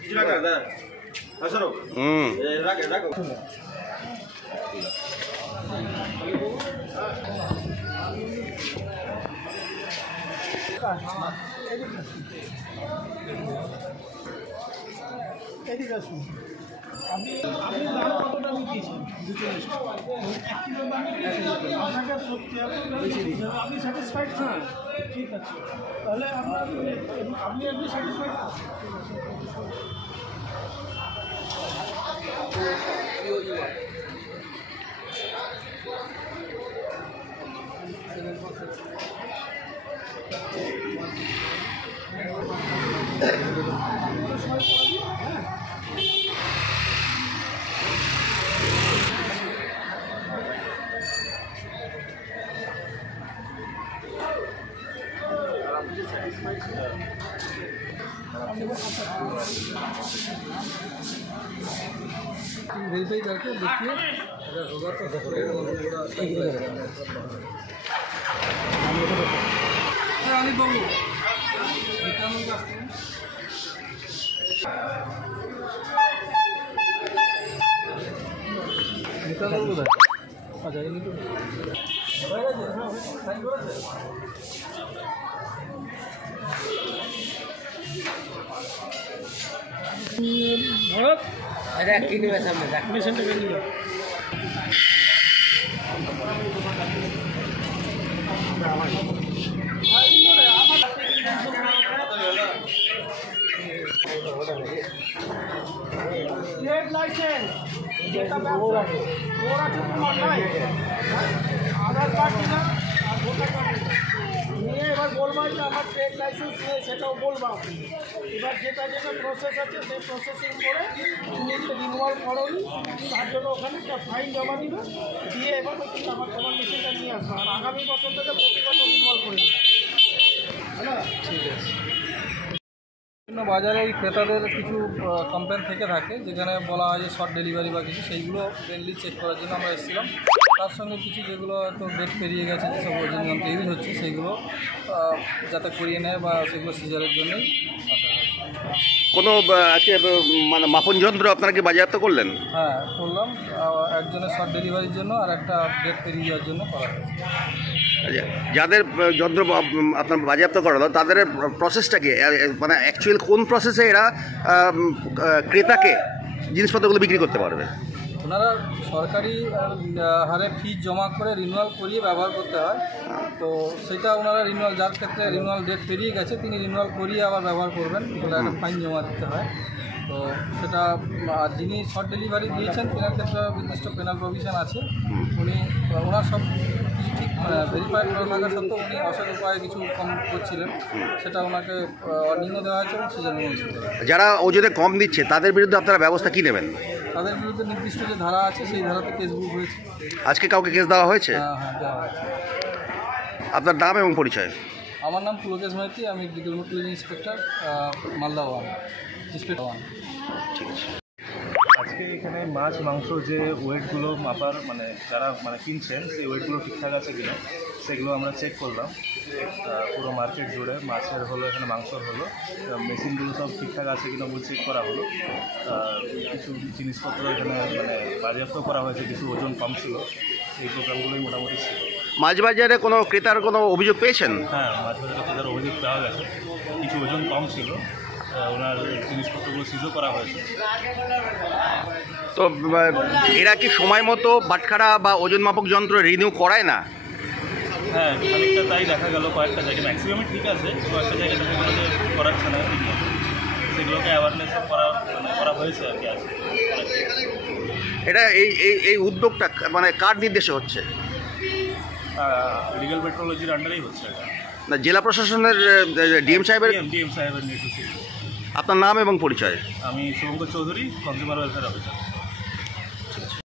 কিছু রাখা দাদা আসো রাখো রাখো এদিকে আসুন আপনি দাম কতটা আমি দিয়েছি 240 1 কিলো দাম আপনাকে সত্যি আপনি স্যাটিসফাইড? হ্যাঁ ঠিক আছে তাহলে আপনি স্যাটিসফাইড? वेरीफाई करके देखिए अगर होगा तो अनिल बाबू ভরত এটা কি নেবে সামনে মেশিনটা বেরিয়ে যাও ট্রেড লাইসেন্স যেটা ওরা ঠিক নাই আধার কার্ড না আর ভোটার কার্ড নিয়ে এবার বলবা যে আমার ট্রেড লাইসেন্স নেই সেটাও বলবা এবার যেটা যেটা প্রসেস আছে সেই প্রসেসিং করে তুমি রিনিউয়াল করোনি তার জন্য ওখানে একটা ফাইন জমা দিবে দিয়ে এবার ওই আমার তোমার মেশিনটা নিয়ে আসবে আর আগামী বছর থেকে প্রতি বছর রিনিউয়াল করে দেবে হ্যাঁ ঠিক আছে বিভিন্ন বাজারে এই ক্রেতাদের কিছু কমপ্লেন থেকে থাকে যেখানে বলা হয় যে শর্ট ডেলিভারি বা কিছু সেইগুলো মেনলি চেক করার জন্য আমরা এসেছিলাম তার সঙ্গে কিছু যেগুলো হয়তো ডেট পেরিয়ে গেছে যেসব অরিজিনাল ইউজ হচ্ছে সেইগুলো যাতে করিয়ে নেয় বা সেগুলো সিজারের জন্যই কোনো আজকে মানে মাপন যন্ত্র আপনারা কি বাজেয়াপ্ত করলেন? হ্যাঁ করলাম একজনের শর্ট ডেলিভারির জন্য আর একটা ডেট পেরিয়ে যাওয়ার জন্য করা হয়েছে। যাদের যন্ত্র আপনার বাজেয়াপ্ত করালো তাদের প্রসেসটা কি মানে অ্যাকচুয়াল কোন প্রসেসে এরা ক্রেতাকে জিনিসপত্রগুলো বিক্রি করতে পারবে? ওনারা সরকারি হারে ফি জমা করে রিনিউয়াল করিয়ে ব্যবহার করতে হয় তো সেটা ওনারা রিনিউয়াল যার ক্ষেত্রে রিনিউয়াল ডেট পেরিয়ে গেছে তিনি রিনিউয়াল করিয়ে আবার ব্যবহার করবেন বলে একটা ফাইন জমা দিতে হয় তো সেটা যিনি শর্ট ডেলিভারি দিয়েছেন তেনার ক্ষেত্রে নির্দিষ্ট পেনাল প্রভিশন আছে উনি ওনার সব কিছু ঠিক ভেরিফাইড করা থাকা সত্ত্বেও উনি অসৎ উপায়ে কিছু কম করছিলেন সেটা ওনাকে ওয়ার্নিংও দেওয়া হয়েছে এবং সেজন্য যারা ওজনে কম দিচ্ছে তাদের বিরুদ্ধে আপনারা ব্যবস্থা কী নেবেন? তাদের বিরুদ্ধে নির্দিষ্ট যে ধারা আছে সেই ধারাতে কেস বুক হয়েছে। আজকে কাউকে কেস দেওয়া হয়েছে? হ্যাঁ দেওয়া হয়েছে। আপনার নাম এবং পরিচয়? আমার নাম পুলকেশ মাইতি, আমি degree police inspector Malda 1 inspector 1। ঠিক আছে। আজকে এখানে মাছ মাংস যে ওয়েটগুলো মাপার মানে যারা মানে কিনছেন সেই ওয়েটগুলো ঠিকঠাক আছে কিনা সেগুলো আমরা চেক করলাম পুরো মার্কেট জুড়ে মাছের হলো এখানে মাংসর হলো মেশিনগুলো সব ঠিকঠাক আছে কিনা বলে চেক করা হলো কিছু জিনিসপত্র এখানে মানে বাজেয়াপ্ত করা হয়েছে কিছু ওজন কম ছিল এই প্রোগ্রামগুলোই মোটামুটি ছিল। মাছ বাজারে কোনো ক্রেতার কোনো অভিযোগ পেয়েছেন? হ্যাঁ মাছ বাজারে ক্রেতার অভিযোগ পাওয়া গেছে কিছু ওজন কম ছিল ওনার জিনিসপত্রগুলো সিজও করা হয়েছে। তো এরা কি সময় মতো বাটখারা বা ওজন মাপক যন্ত্র রিনিউ করায় না? হ্যাঁ খানিকটা তাই দেখা গেল কয়েকটা জায়গায় ম্যাক্সিমামই ঠিক আছে কয়েকটা জায়গায় দেখা গেলো যে করাচ্ছে না সেগুলোকে অ্যাওয়ারনেস করা হয়েছে আর কি আছে। এটা এই উদ্যোগটা মানে কার নির্দেশে হচ্ছে? লিগ্যাল মেট্রোলজির আন্ডারেই হচ্ছে এটা। না জেলা প্রশাসনের ডিএম সাহেবের নির্দেশে। আপনার নাম এবং পরিচয়? আমি Shubhankar Chowdhury, consumer welfare officer.